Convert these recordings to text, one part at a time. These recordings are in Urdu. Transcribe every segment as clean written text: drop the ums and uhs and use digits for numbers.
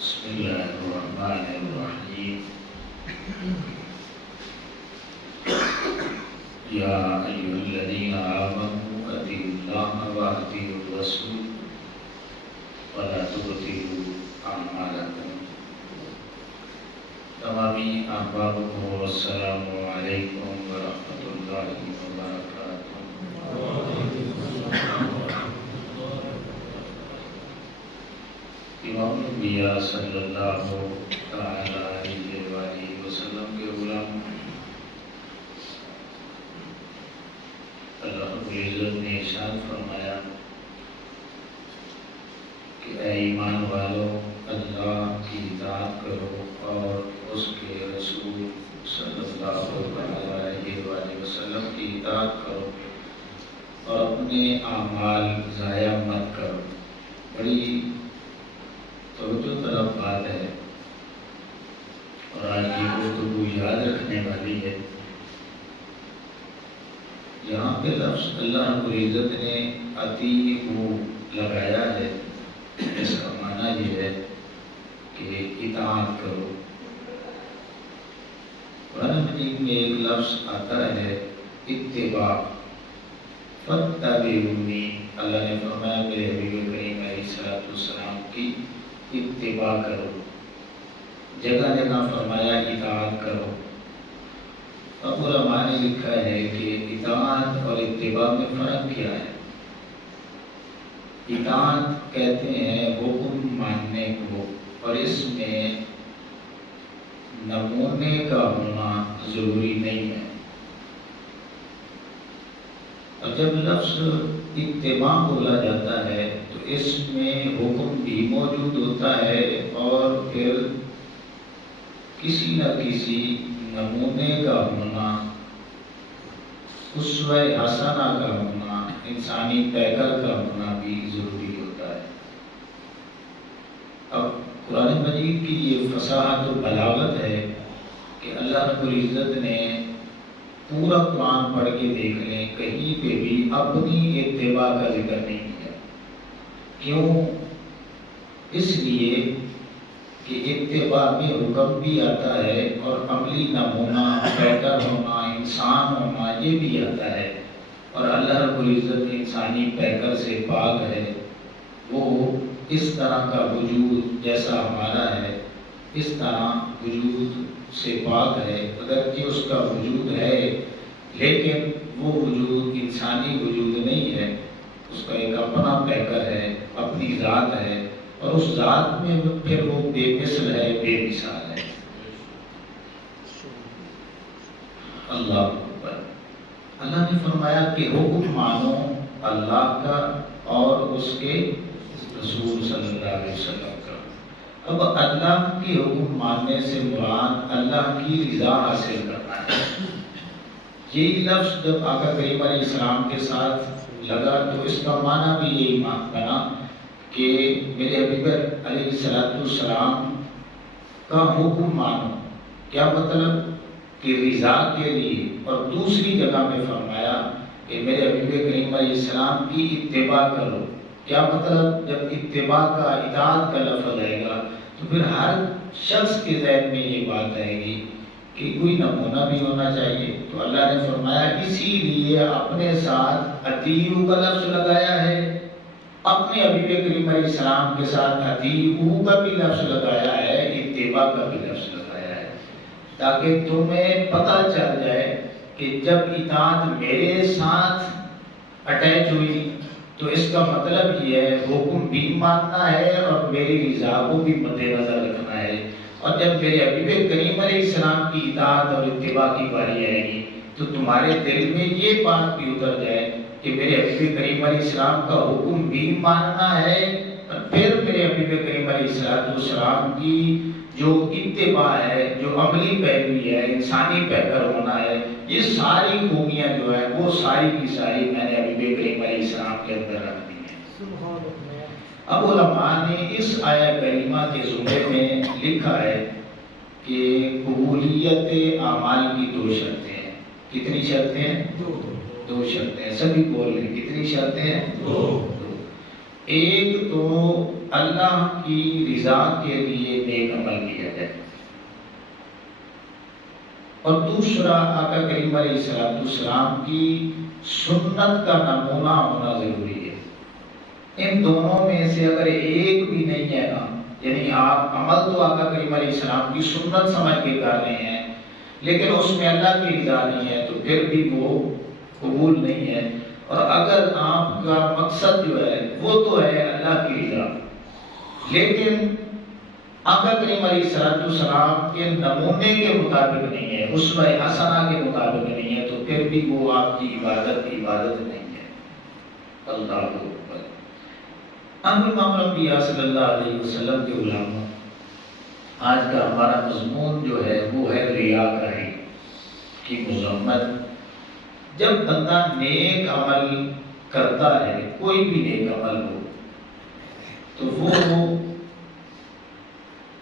بسم اللہ الرحمن الرحیم یا ایھا الذین آمنوا اطیعوا اللہ واطیعوا الرسول ولا تبطلوا اعمالکم۔ تمامی احباب کو السلام علیکم ورحمۃ اللہ وبرکاتہ۔ امام الانبیاء صلی اللہ تعالی علیہ وآلہ وسلم کے غلام اللہ رب العزت نے ارشاد فرمایا کہ اے ایمان والو، اللہ کی اطاعت کرو اور اس کے رسول صلی اللہ علیہ وآلہ وسلم کی اطاعت کرو اور اپنے اعمال ضائع مت کرو۔ بڑی توجہ طلب بات ہے اور آج کی گفتگو یاد رکھنے والی ہے۔ یہاں پہ لفظ اللہ رب العزت نے اطیعوا لگایا ہے، اس کا معنی یہ ہے کہ اطاعت کرو۔ قرآن مجید میں ایک لفظ آتا ہے اتباع، فاتبعونی، اللہ نے فرمایا میرے حبیب کریم علیہ السلام کی اتباع کرو، جگہ جگہ فرمایا اطاعت کرو۔ اب علماء نے لکھا ہے کہ اطاعت اور اتباع میں فرق کیا ہے۔ اطاعت کہتے ہیں حکم ماننے کو، اور اس میں نمونے کا ہونا ضروری نہیں ہے۔ اور جب لفظ اتباع بولا جاتا ہے تو اس میں حکم بھی موجود ہوتا ہے اور پھر کسی نہ کسی نمونے کا ہونا، اسوہ حسنہ کا ہونا، انسانی پیکر کا ہونا بھی ضروری ہوتا ہے۔ اب قرآن مجید کی یہ فصاحت و بلاغت ہے کہ اللہ رب العزت نے پورا قرآن پڑھ کے دیکھ لیں، کہیں پہ بھی اپنی اتباع کا ذکر نہیں کیا۔ کیوں؟ اس لیے کہ اتباع میں حکم بھی آتا ہے اور عملی نمونہ، پیکر ہونا، انسان ہونا، یہ بھی آتا ہے، اور اللہ رب العزت انسانی پیکر سے پاک ہے۔ وہ اس طرح کا وجود جیسا ہمارا ہے اس طرح وجود سے پاک ہے، اگرچہ اس کا وجود ہے لیکن وہ وجود انسانی وجود نہیں ہے، اس کا ایک اپنا پیکر ہے، اپنی ذات ہے، اور اس ذات میں پھر وہ بے مثل ہے، بے مثال ہے۔ اللہ اکبر۔ اللہ نے فرمایا کہ حکم مانو اللہ کا اور اس کے رسول صلی اللہ علیہ وسلم کا۔ اب اللہ کی حکم ماننے سے مراد اللہ کی رضا حاصل کرنا ہے۔ یہی لفظ جب آقا کریم علیہ السلام کے ساتھ لگا تو اس کا معنی بھی یہی بنا کہ میرے حبیب علیہ السلام کا حکم مانو۔ کیا مطلب؟ کہ رضا کے لیے۔ اور دوسری جگہ میں فرمایا کہ میرے حبیب کریم علیہ السلام کی اتباع کرو۔ کیا مطلب؟ جب اتباع کا، اطاعت کا لفظ آئے گا تو پھر ہر شخص کے ذہن میں یہ بات آئے گی کہ کوئی نمونہ بھی ہونا چاہیے۔ تو اللہ نے فرمایا اسی لیے اپنے ساتھ اطیعوا کا لفظ لگایا ہے، اپنے حبیب کریم علیہ السلام کے ساتھ اطیعوا کا بھی لفظ لگایا ہے، اتباع کا بھی لفظ لگایا ہے، تاکہ تمہیں پتہ چل جائے کہ جب اطاعت میرے ساتھ اٹیچ ہوئی تو اس کا مطلب یہ ہے حکم بھی ماننا ہے اور میری رضا کو بھی مد نظر رکھنا ہے۔ اور جب میرے حبیب کریم علیہ السلام کی اطاعت اور اتباع کی باری آئے گی تو تمہارے دل میں یہ بات بھی اتر جائے کہ میرے حبیب کریم علیہ السلام کا حکم بھی ماننا ہے، اور پھر میرے حبیب کریم علیہ السلام کی جو اتباع ہے، جو عملی پیروی ہے، انسانی پیکر ہونا ہے، یہ ساری خوبیاں جو ہے وہ ساری کی ساری میں نے حبیب کریم علیہ السلام کے اندر رکھ دی ہیں۔ اب علماء نے اس آیہ کریمہ کے زمرے میں لکھا ہے کہ قبولیت اعمال کی دو شرطیں ہیں۔ کتنی شرطیں ہیں؟ دو شرطیں ہیں۔ سبھی بول رہے ہیں کتنی شرطیں ہیں؟ دو۔ ایک تو اللہ کی رضا کے لیے نیک عمل کیا جائے، اور دوسرا آقا کریم علیہ السلام کی سنت کا نمونہ ہونا ضروری ہے۔ ان دونوں میں سے اگر ایک بھی نہیں ہے نا، یعنی آپ عمل تو آقا کریم علیہ السلام کی سنت سمجھ کے کر رہے ہیں لیکن اس میں اللہ کی رضا نہیں ہے تو پھر بھی وہ قبول نہیں ہے۔ اور اگر آپ کا مقصد جو ہے وہ تو ہے اللہ کی رضا، لیکن آقا کریم علیہ السلام کے نمونے کے مطابق نہیں ہے، اسوہ حسنہ کے مطابق نہیں ہے، تو پھر بھی وہ آپ کی عبادت نہیں ہے۔ اللہ اکبر۔ اب امام الانبیاء صلی اللہ علیہ وسلم کے غلاموں، آج کا ہمارا مضمون جو ہے وہ ہے ریاکاری کی مذمت۔ جب بندہ نیک عمل کرتا ہے، کوئی بھی نیک عمل ہو، تو وہ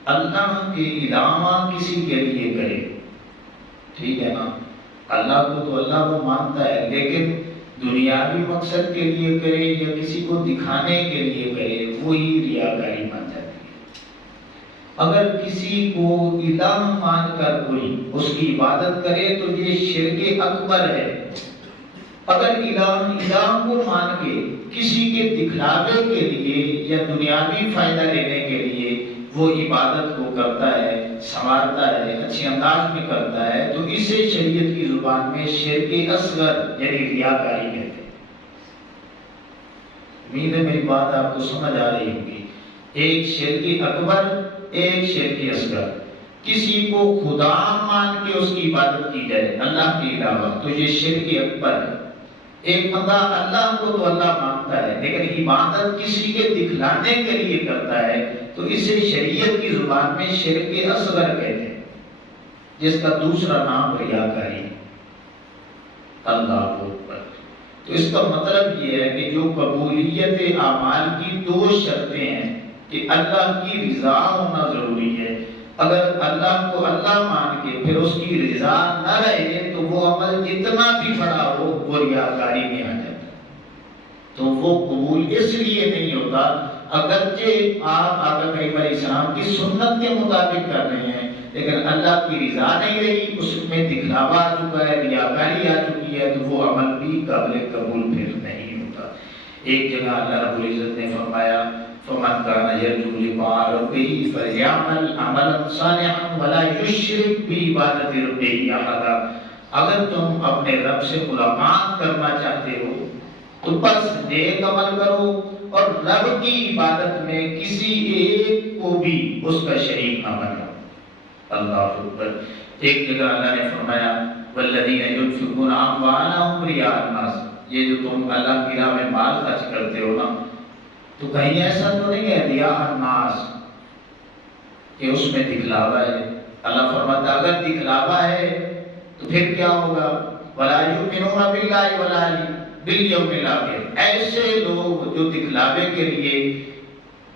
اللہ کے علاوہ کسی کے لیے کرے، ٹھیک ہے نا، اللہ کو تو اللہ کو مانتا ہے، لیکن دنیاوی مقصد کے لیے کرے یا کسی کو دکھانے کے لیے کرے، وہی ریاکاری بن جاتی ہے۔ اگر کسی کو الہ مان کر کوئی اس کی عبادت کرے تو یہ شرک اکبر ہے۔ اگر الہ کو مان کے کسی کے دکھلاوے کے لیے یا دنیاوی فائدہ لینے کے لیے وہ عبادت کو کرتا ہے، سنوارتا ہے، اچھے انداز میں کرتا ہے، تو اسے شریعت کی زبان میں شرک اصغر یعنی ریاکاری کہتے ہیں۔ امید ہے میری بات آپ کو سمجھ آ رہی ہوگی۔ ایک شرک اکبر، ایک شرک اصغر۔ کسی کو خدا مان کے اس کی عبادت کی جائے اللہ کے علاوہ تو یہ شرک اکبر ہے۔ ایک بندہ اللہ کو تو اللہ مانتا ہے لیکن عبادت کسی کے دکھلانے کے لیے کرتا ہے تو اسے شریعت کی زبان میں شرک اصغر کہتے ہیں، جس کا دوسرا نام ریاکاری ہے۔ اللہ اکبر۔ تو اس کا مطلب یہ ہے کہ جو قبولیت اعمال کی دو شرطیں ہیں کہ اللہ کی رضا ہونا ضروری ہے، اگر اللہ کو اللہ مان کے پھر اس کی رضا نہ رہے تو وہ عمل جتنا بھی بڑا ہو وہ ریاکاری میں آ جاتا ہے، تو وہ قبول اس لیے نہیں ہوتا۔ اگرچہ آپ آقا کریم علیہ السلام کی سنت کے مطابق کر رہے ہیں لیکن اللہ کی رضا نہیں رہی، اس میں دکھلاوا آ چکا ہے، ریاکاری آ چکی ہے، تو وہ عمل بھی قابل قبول پھر نہیں ہوتا۔ ایک جگہ اللہ رب العزت نے فرمایا فَمَنْ كَانَ يَرْجُو لِقَاءَ رَبِّهِ فَلْيَعْمَلْ عَمَلًا صَالِحًا وَلَا يُشْرِكْ بِعِبَادَةِ رَبِّهِ أَحَدًا۔ اگر تم اپنے رب سے ملاقات کرنا چاہتے ہو تو بس نیک عمل کرو اور رب کی عبادت میں کسی ایک کو بھی اس کا شریک نہ بناؤ۔ اللہ اکبر۔ ایک جگہ اللہ نے فرمایا وَالَّذِينَ يُنْفِقُونَ أَمْوَالَهُمْ رِئَاءَ النَّاسِ، یہ جو تم اللہ کی راہ میں مال خرچ کرتے ہو نا، تو کہیں ایسا تو نہیں ہے رِئَاءَ النَّاسِ کہ اس میں دکھلاوا ہے۔ اللہ فرماتا اگر دکھلاوا ہے تو پھر کیا ہوگا؟ وَلَا يُؤْمِنُونَ بِاللَّهِ وَلَا بِالْيَوْمِ الْآخِرِ۔ ایسے لوگ جو دکھلاوے کے لیے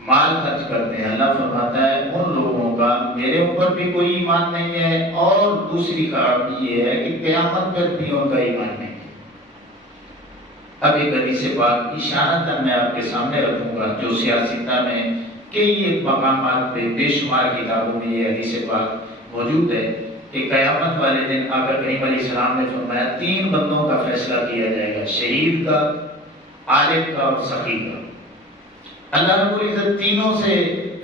مال خرچ کرتے ہیں، اللہ فرماتا ہے ان لوگوں کا میرے اوپر بھی کوئی ایمان نہیں ہے، اور دوسری بات یہ ہے کہ قیامت پر بھی ان کا ایمان نہیں ہے۔ اب ایک حدیث پاک اشارتاً میں آپ کے سامنے رکھوں گا جو سیاستہ میں کئی مقامات پہ بے شمار کتابوں میں یہ حدیث پاک موجود ہے کہ قیامت والے دن آقا کریم علیہ السلام نے فرمایا 3 بندوں کا فیصلہ کیا جائے گا، شہید کا، عالم کا اور سخی کا۔ اللہ رب العزت تینوں سے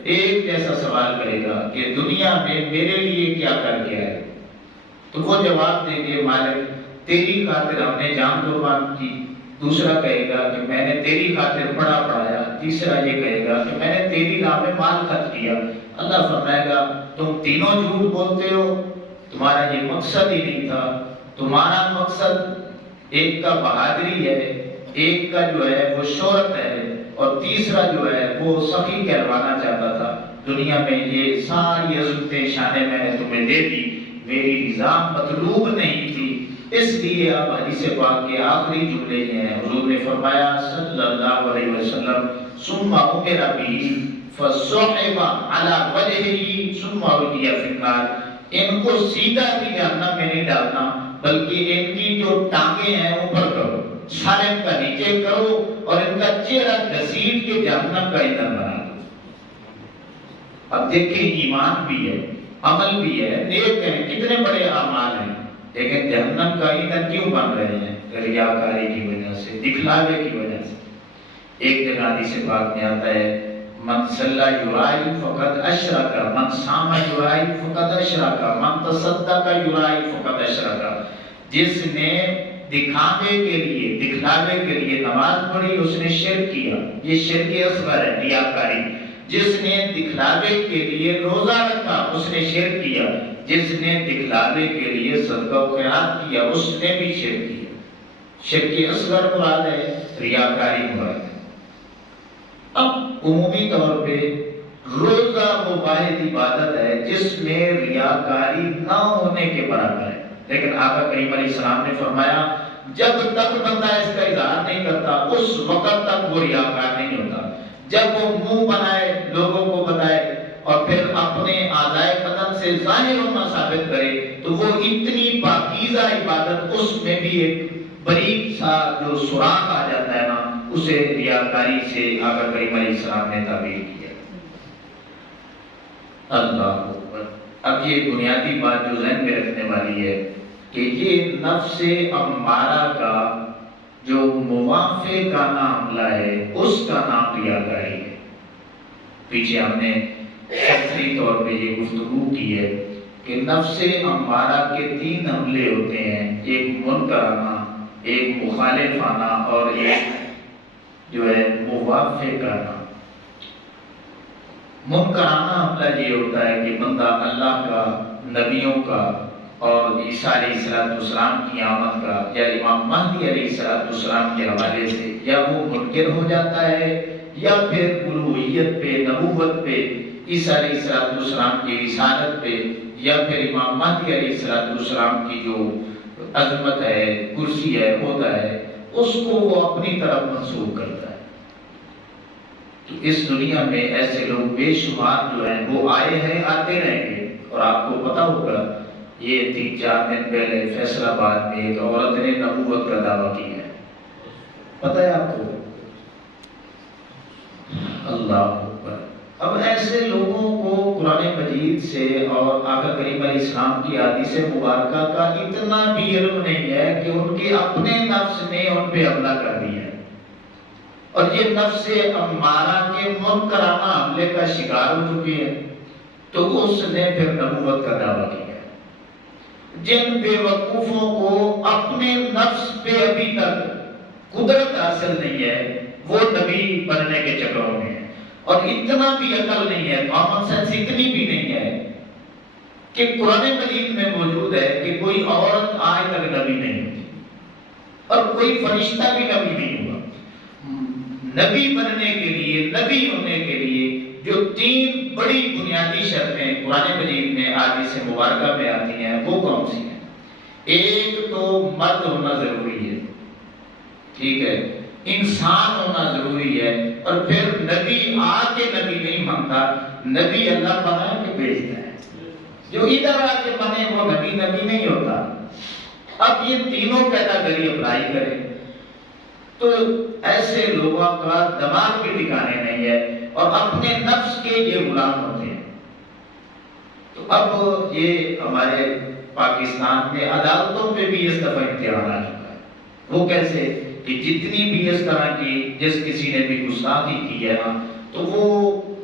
ایک جیسا سوال کرے گا کہ دنیا میں میرے لیے کیا کر گیا ہے، تو وہ جواب دیں گے مالک تیری خاطر ہم نے جان قربان کی، دوسرا کہے گا کہ میں نے تیری خاطر پڑھا پڑھایا، تیسرا یہ کہے گا کہ میں نے تیری راہ میں مال خرچ کیا۔ اللہ فرمائے گا تم تینوں جھوٹ بولتے ہو، تمہارا یہ مقصد ہی نہیں تھا، تمہارا مقصد ایک کا بہادری ہے، ایک کا جو ہے وہ شہرت ہے، اور تیسرا جو ہے وہ سخی کہلوانا چاہتا تھا۔ دنیا میں یہ ساری عزتیں شانیں میں نے تمہیں دے دی، میری رضا مطلوب نہیں تھی، اس لیے اب حدیث پاک کے آخری جملے یہ ہیں، حضور نے فرمایا صلی اللہ علیہ وسلم ثم امر به فصحب على وجهه ثم القي في النار، ان کو سیدھا بھی جہنم میں نہیں ڈالنا بلکہ ان کی جو ٹانگیں ہیں اوپر کرو، سر ان کا نیچے کرو اور ان کا چہرہ گھسیٹ کے جہنم کا ایندھن بنا دو۔ اب دیکھیں ایمان بھی ہے، عمل بھی ہے، نیک ہیں، کتنے بڑے اعمال ہیں، لیکن جہنم کا ایندھن کیوں بن رہے ہیں؟ ریاکاری کی وجہ سے، دکھلاوے کی وجہ سے۔ ایک جگہ حدیث پاک میں آتا ہے من صلی یرائی فقد اشرک، من صام یرائی فقد اشرک، من تصدق یرائی فقد اشرک۔ جس نے دکھاوے کے لیے، دکھلاوے کے لیے نماز پڑھی اس نے شرک کیا، یہ شرک اصغر ہے، ریاکاری۔ جس نے دکھلاوے کے لیے روزہ رکھا اس نے شرک کیا، جس نے دکھلاوے کے لیے صدقہ و خیرات کیا اس نے بھی شرک کیا۔ شرک اصغر مراد ہے، ریاکاری مراد ہے۔ اب عمومی طور پہ روزہ وہ واحد عبادت ہے جس میں ریاکاری نہ ہونے کے برابر ہے، لیکن آقا کریم علیہ السلام نے فرمایا جب تک بندہ اس کا اظہار نہیں کرتا اس وقت تک وہ ریاکار نہیں ہوتا۔ جب وہ منہ بنائے، لوگوں کو بتائے اور پھر اپنے اعضائے بدن سے ظاہر ہونا ثابت کرے تو وہ اتنی پاکیزہ عبادت، اس میں بھی ایک باریک سا جو سوراخ آ جاتا ہے نا، اسے ریاکاری سے آقا کریم علیہ السلام نے تعبیر کیا۔ اللہ اکبر۔ اب یہ بنیادی بات جو ذہن میں رکھنے والی ہے کہ یہ نفس امارہ کا جو موافقانہ عملہ ہے اس کا نام ریاکاری ہے۔ پیچھے ہم نے شخصی طور پہ یہ گفتگو کی ہے کہ نفس امارہ کے 3 حملے ہوتے ہیں، ایک منکرانہ، ایک مخالفانہ اور ایک جو ہے موافقانہ۔ منکرانہ حملہ یہ ہوتا ہے کہ بندہ اللہ کا، نبیوں کا اور عیسیٰ علیہ السلام کی آمد کا یا امام مہدی علیہ السلام کے حوالے سے یا وہ منکر ہو جاتا ہے، یا پھر الوہیت پہ، نبوت پہ، عیسیٰ علیہ السلام کی رسالت پہ، یا پھر امام مہدی علیہ السلام کی جو عظمت ہے، کرسی ہے، عہدہ ہے، اس کو وہ اپنی طرف منسوب کرتا ہے۔ تو اس دنیا میں ایسے لوگ بے شمار جو ہیں وہ آئے ہیں، آتے رہیں گے۔ اور آپ کو پتا ہوگا یہ 3-4 دن پہلے فیصل آباد میں ایک عورت نے نبوت کا دعویٰ کیا ہے، پتہ ہے آپ کو؟ اللہ اکبر۔ اب ایسے لوگوں کو قرآن مجید سے اور آقا کریم علیہ السلام کی حدیث مبارکہ کا اتنا بھی علم نہیں ہے کہ ان کے اپنے نفس نے ان پہ حملہ کر دیا ہے، اور یہ نفس امارہ کے منکرانہ حملے کا شکار ہو چکے ہیں، تو اس نے پھر نبوت کا دعویٰ کیا۔ جن بے وقوفوں کو اپنے نفس پہ ابھی تک قدرت حاصل نہیں ہے وہ نبی بننے کے چکروں میں ہے، اور اتنا بھی عقل نہیں ہے، کامن سینس اتنی بھی نہیں ہے کہ قرآن مجید میں موجود ہے کہ کوئی عورت آج تک نبی نہیں ہوتی اور کوئی فرشتہ بھی نبی نہیں ہوا۔ نبی بننے کے لیے، نبی ہونے کے لیے جو 3 بڑی بنیادی شرطیں قرآن مجید میں حدیث مبارکہ میں آتی ہیں وہ کون سی ہیں؟ ایک تو مرد ہونا ضروری ہے، ٹھیک ہے، انسان ہونا ضروری ہے، اور پھر نبی آ کے نبی نہیں بنتا، نبی اللہ بنا کے بھیجتا ہے۔ جو ادھر آ کے بنے وہ نبی نہیں ہوتا۔ اب یہ تینوں کیٹیگری اپلائی کریں تو ایسے لوگوں کا دماغ بھی ٹھکانے نہیں ہے اور اپنے نفس کے یہ غلام ہوتے ہیں۔ تو اب یہ ہمارے پاکستان میں عدالتوں پہ بھی اس دفعہ امتحان آ چکا ہے۔ وہ کیسے کہ جتنی بھی اس طرح کی جس کسی نے بھی گستاخی کی ہے نا، تو وہ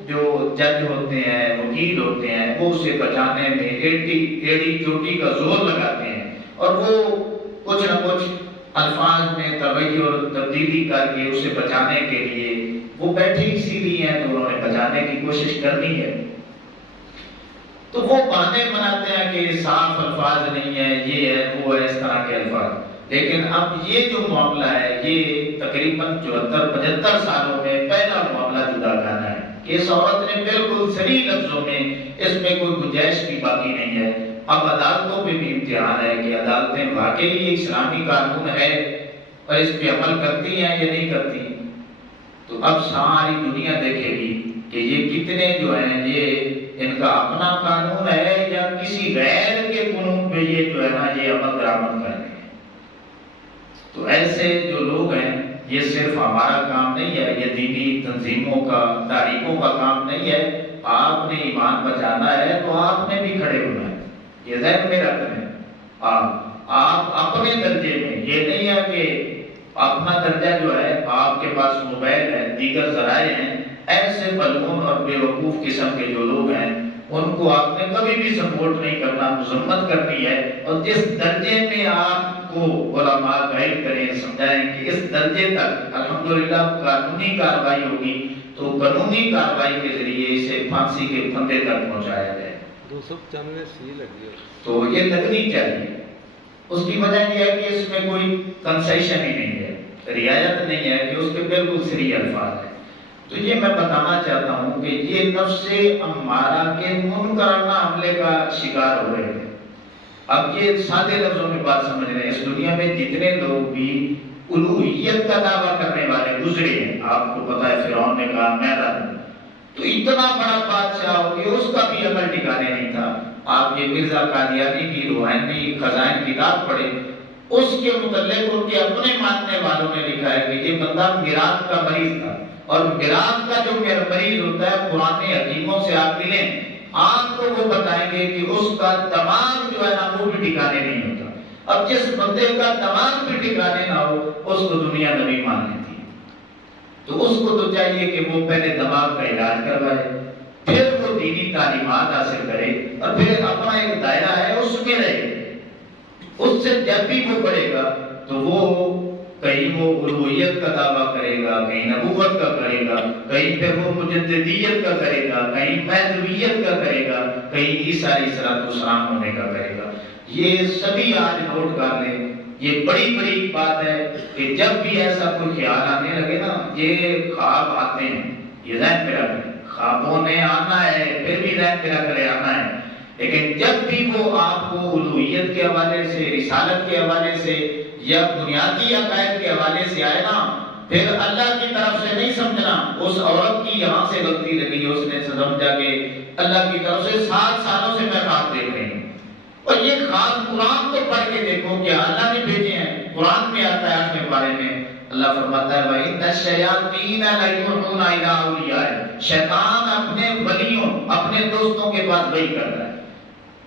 جو جج ہوتے ہیں، وکیل ہوتے ہیں، وہ اسے بچانے میں ایڑی چوٹی کا زور لگاتے ہیں، اور وہ کچھ نہ کچھ الفاظ میں تغیر اور تبدیلی کر کے اسے بچانے کے لیے وہ بیٹھے اسی لیے ہیں، تو انہوں نے بچانے کی کوشش کرنی ہے۔ تو وہ بہانے بناتے ہیں کہ صاف الفاظ نہیں ہے، یہ ہے، وہ ہے، اس طرح کے الفاظ۔ لیکن اب یہ جو معاملہ ہے یہ تقریباً 74-75 سالوں میں پہلا معاملہ جدا گانا ہے کہ اس عورت نے بالکل صریح لفظوں میں اس میں کوئی گنجائش بھی باقی نہیں ہے۔ اب عدالتوں پہ بھی امتحان ہے کہ عدالتیں واقعی یہ اسلامی قانون ہے اور اس پہ عمل کرتی ہیں یا نہیں کرتی۔ تو اب ساری دنیا دیکھے گی کہ یہ کتنے جو ہیں یہ ان کا اپنا قانون ہے یا کسی غیر کے قانون پہ یہ جو ہے نا یہ عمل درآمد کر رہے ہیں۔ تو ایسے جو لوگ ہیں یہ صرف ہمارا کام نہیں ہے، یہ دینی تنظیموں کا، تحریکوں کا کام نہیں ہے۔ آپ نے ایمان بچانا ہے تو آپ نے بھی کھڑے ہونا ہے، یہ ذہن میں رکھنا ہے۔ آپ اپنے درجے میں، یہ نہیں ہے کہ اپنا درجہ جو ہے، آپ کے پاس موبائل ہے، دیگر ذرائع ہیں، ایسے ملعون اور بیوقوف قسم کے جو لوگ ہیں ان کو آپ نے کبھی بھی سپورٹ نہیں کرنا، مذمت کرنی ہے۔ اور جس درجے میں آپ کو علماء گائیڈ کریں، سمجھائیں کہ اس درجے تک الحمدللہ قانونی کارروائی ہوگی تو قانونی کارروائی کے ذریعے اسے پھانسی کے پھندے تک پہنچایا جائے، تو یہ لگنی چاہیے۔ اس کی وجہ یہ ہے کہ اس میں کوئی کنسیشن ہی نہیں ہے، رعایت نہیں ہے، کہ اس کے بالکل صریح الفاظ ہیں۔ تو یہ میں بتانا چاہتا ہوں کہ یہ نفس امارہ کے منکرانہ حملے کا شکار ہو رہے ہیں۔ اب یہ سادے لفظوں میں بات سمجھ رہے ہیں، اس دنیا میں جتنے لوگ بھی الوہیت کا دعویٰ کرنے والے گزرے ہیں، آپ کو پتا ہے فرعون نے کہا میں رب ہوں، تو اتنا بڑا بادشاہ ہو کہ اس کا بھی عمل ٹھکانے نہیں تھا۔ آپ یہ مرزا قادیانی کی روحانی خزائن کتاب پڑھیں، اس کے متعلق ان کے اپنے ماننے والوں نے لکھا ہے کہ یہ بندہ میراث کا مریض تھا، اور میراث کا جو مریض ہوتا ہے پرانے حکیموں سے آپ ملیں، آپ کو وہ بتائیں گے کہ اس کا دماغ جو ہے نا وہ بھی ٹھکانے نہیں ہوتا۔ اب جس بندے کا دماغ بھی ٹھکانے نہ ہو اس کو دنیا نبی مان لیتی ہے، تو اس کو تو چاہیے کہ وہ پہلے دماغ کا علاج کروائے، پھر وہ دینی تعلیمات حاصل کرے، اور پھر اپنا ایک دائرہ ہے اس میں رہے۔ اس سے جب بھی وہ پڑھے گا تو وہ کہیں وہ الوہیت کا دعویٰ کرے گا، کہیں نبوت کا کرے گا، کہیں پھر وہ مجددیت کا کرے گا، کہیں مہدویت کا کرے گا، کہیں عیسیٰ علیہ السلام ہونے کا کرے گا۔ یہ سبھی آج نوٹ کر لیں، یہ بڑی بڑی بات ہے کہ جب بھی ایسا کوئی خیال آنے لگے نا، یہ خواب آتے ہیں، یہ ذہن میں رکھیں، خوابوں نے آنا ہے، پھر بھی ذہن میں رکھ لے آنا ہے، لیکن جب بھی وہ آپ کو الوہیت کے حوالے سے، رسالت کے حوالے سے یا بنیادی عقائد کے حوالے سے آئے نا، پھر اللہ کی طرف سے نہیں سمجھنا۔ اس عورت کی یہاں سے غلطی لگی، اس نے سمجھا کہ اللہ کی طرف سے 7 سالوں سے میں خواب دیکھ رہی ہوں، اور یہ خواب قرآن کو پڑھ کے دیکھو، کیا اللہ نے بھیجے ہیں؟ قرآن میں آتا ہے 8ویں پارے میں، اللہ فرماتا ہے وَإِنَّ الشَّيَاطِينَ لَيُوحُونَ إِلَىٰ أَوْلِيَائِهِمْ، شیطان اپنے ولیوں، اپنے دوستوں کے پاس وحی کرتا ہے۔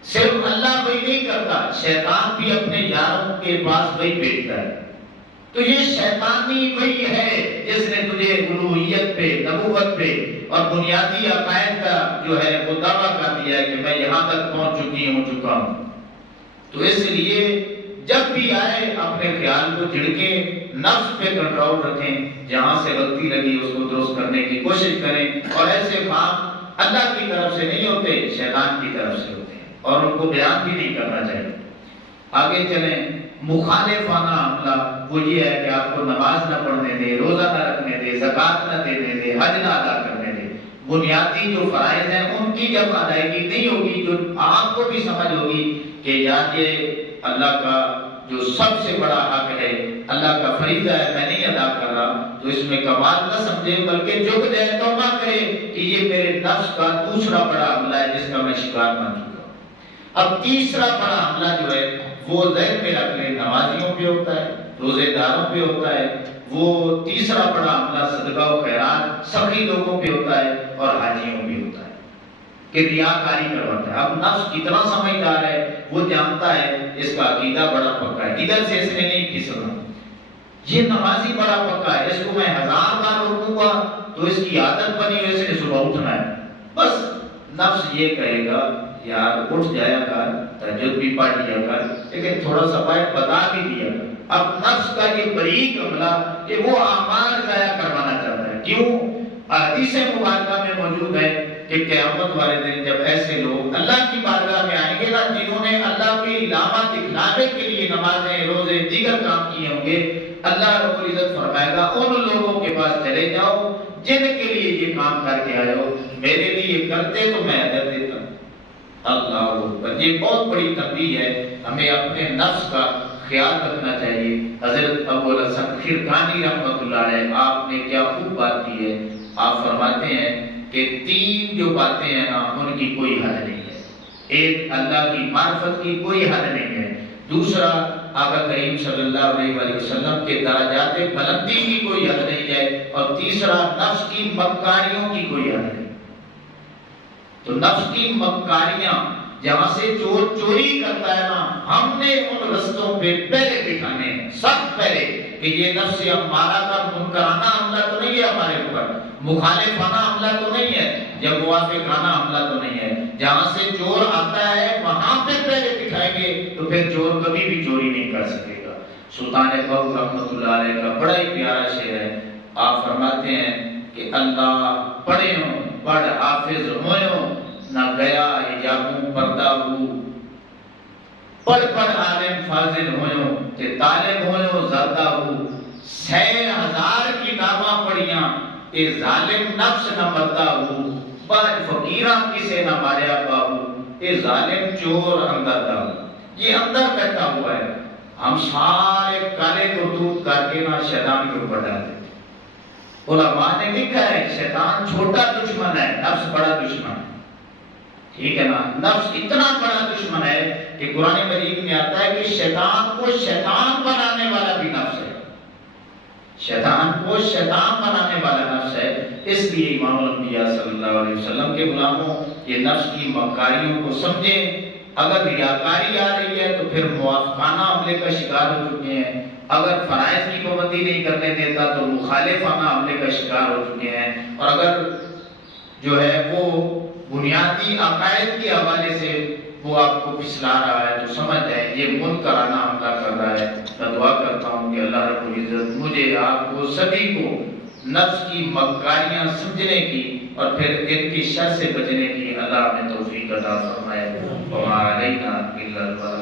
صرف اللہ وحی نہیں کرتا، شیطان بھی اپنے یاروں کے پاس وحی بھیجتا ہے۔ تو یہ شیطانی وحی ہے جس نے تجھے الوہیت پہ، نبوت پہ اور بنیادی عقائد کا جو ہے وہ دعویٰ کر دیا ہے کہ میں یہاں تک پہنچ چکا ہوں۔ تو اس لیے جب بھی آئے اپنے خیال کو جھڑکیں، نفس پہ کنٹرول رکھیں، جہاں سے غلطی لگی اس کو درست کرنے کی کوشش کریں، اور ایسے کام اللہ کی طرف سے نہیں ہوتے، شیطان کی طرف سے ہوتے ہیں، اور ان کو بیان بھی نہیں کرنا چاہیے۔ آگے چلیں، مخالفانہ حملہ وہ یہ ہے کہ آپ کو نماز نہ پڑھنے دے، روزہ نہ رکھنے دے، زکوٰۃ نہ دینے دے، حج نہ ادا کرنے دے۔ بنیادی جو فرائض ہیں ان کی جب ادائیگی نہیں ہوگی، جو آپ کو بھی سمجھ ہوگی کہ یار یہ اللہ کا جو سب سے بڑا حق ہے، اللہ کا فریضہ ہے، میں نہیں ادا کر رہا، تو اس میں کمال نہ سمجھے بلکہ جھک جائے، توبہ کرے کہ یہ میرے نفس کا دوسرا بڑا حملہ ہے جس کا میں شکار بن چکا ہوں۔ اب تیسرا بڑا حملہ جو ہے وہ ذہن میں رکھ لیں، نمازیوں پہ ہوتا ہے، روزے داروں پہ ہوتا ہے۔ وہ تیسرا بڑا حملہ صدقہ و خیرات سخی لوگوں پہ ہوتا ہے اور حاجیوں پہ ہوتا ہے کہ ریاکاری کرواتا ہے۔ اب نفس کتنا سمجھدار ہے، وہ جانتا ہے اس کا عقیدہ بڑا پکا ہے، ادھر سے اس نے نہیں پھسلنا۔ یہ نمازی بڑا پکا ہے، اس کو میں 1000 بار روکوں گا تو اس کی عادت بنی ہوئی، اس نے صبح اٹھنا ہے۔ بس نفس یہ کہے گا یار اٹھ جایا کر، تہجد بھی پڑھ لیا کر، لیکن تھوڑا سا بتا بھی دیا کر۔ اب نفس کا یہ بریک عملہ کہ وہ اعمال ضائع کروانا چاہتا ہے۔ کیوں؟ حدیث مبارکہ میں موجود ہے کہ قیامت والے دن جب ایسے لوگ اللہ کی بارگاہ میں آئیں گے نا، جنہوں نے اللہ کے علامہ دکھلانے کے لیے نمازیں، روزے، دیگر کام کیے ہوں گے، اللہ رب العزت فرمائے گا ان لوگوں کے پاس چلے جاؤ جن کے لیے یہ کام کر کے آئے ہو، میرے لیے کرتے تو میں اجر دیتا ہوں۔ اللہ اکبر، یہ بہت بڑی تنبیہ ہے، ہمیں اپنے نفس کا خیال رکھنا چاہیے۔ حضرت ابو الحسن خرقانی رحمۃ اللہ علیہ، آپ نے کیا خوب بات کی ہے۔ آپ فرماتے ہیں کہ 3 جو باتیں ہیں نا ان کی کوئی حد نہیں ہے۔ ایک، اللہ کی معرفت کی کوئی حد نہیں ہے۔ دوسرا، آقا کریم صلی اللہ علیہ وسلم کے درجات بلندی کی کوئی حد نہیں ہے، اور تیسرا نفس کی مکاریوں کی کوئی حد نہیں۔ تو نفس کی مکاریاں جہاں سے چور چوری کرتا ہے نا، ہم نے ان رستوں پہ پہلے بٹھانے ہیں، سب پہلے، کہ یہ نفس امارہ کا منکرانہ حملہ تو نہیں ہے ہمارے اوپر، مخالفانہ حملہ تو نہیں ہے، جب موافقانہ حملہ تو نہیں ہے۔ جہاں سے چور آتا ہے وہاں پہ پہلے بٹھائیں گے تو پھر چور کبھی بھی چوری نہیں کر سکے گا۔ سلطان بہو رحمۃ اللہ علیہ کا بڑا ہی پیارا شعر ہے، آپ فرماتے ہیں کہ اللہ پڑھے ہوں پڑھ حافظ ہوئوں، نہ گیا حجابوں پردہ ہو، پڑھ پڑھ عالم فاضل ہوئوں کہ طالب ہوئوں زردہ ہو، 6000 کتاباں پڑھیاں کہ ظالم نفس نہ مردہ ہو، بعد فقیراں کسے نہ ماریا باہو، کہ ظالم چور اندر دا ہو۔ یہ اندر بیٹھا ہوا ہے، ہم سارے کالے کرتوت کر کے نہ شیطان کے اوپر ڈال دیتے۔ علماء نے لکھا ہے شیطان چھوٹا دشمن ہے، نفس بڑا دشمن ہے، ٹھیک ہے نا؟ نفس اتنا بڑا دشمن ہے کہ قرآن مجید میں آتا ہے کہ شیطان کو شیطان بنانے والا بھی نفس ہے، شیطان کو شیطان بنانے والا نفس ہے۔ اس لیے امام الانبیاء صلی اللہ علیہ وسلم کے غلاموں یہ نفس کی مکاریوں کو سمجھیں۔ اگر ریاکاری آ رہی ہے تو پھر موافقانہ حملے کا شکار ہو چکے ہیں، اگر فرائض کی پابندی نہیں کرنے دیتا تو مخالفانہ حملے کا شکار ہو چکے ہیں، اور اگر جو ہے وہ بنیادی عقائد کے حوالے سے وہ آپ کو پھسلا رہا ہے تو سمجھ جائیں یہ منکرانہ حملہ کر رہا ہے۔ میں دعا کرتا ہوں کہ اللہ رب العزت مجھے آپ کو سبھی کو نفس کی مکاریاں سمجھنے کی اور پھر ان کی شر سے بچنے کی اللہ نے توفیق عطا فرمائے۔ وما علینا الا البلاغ۔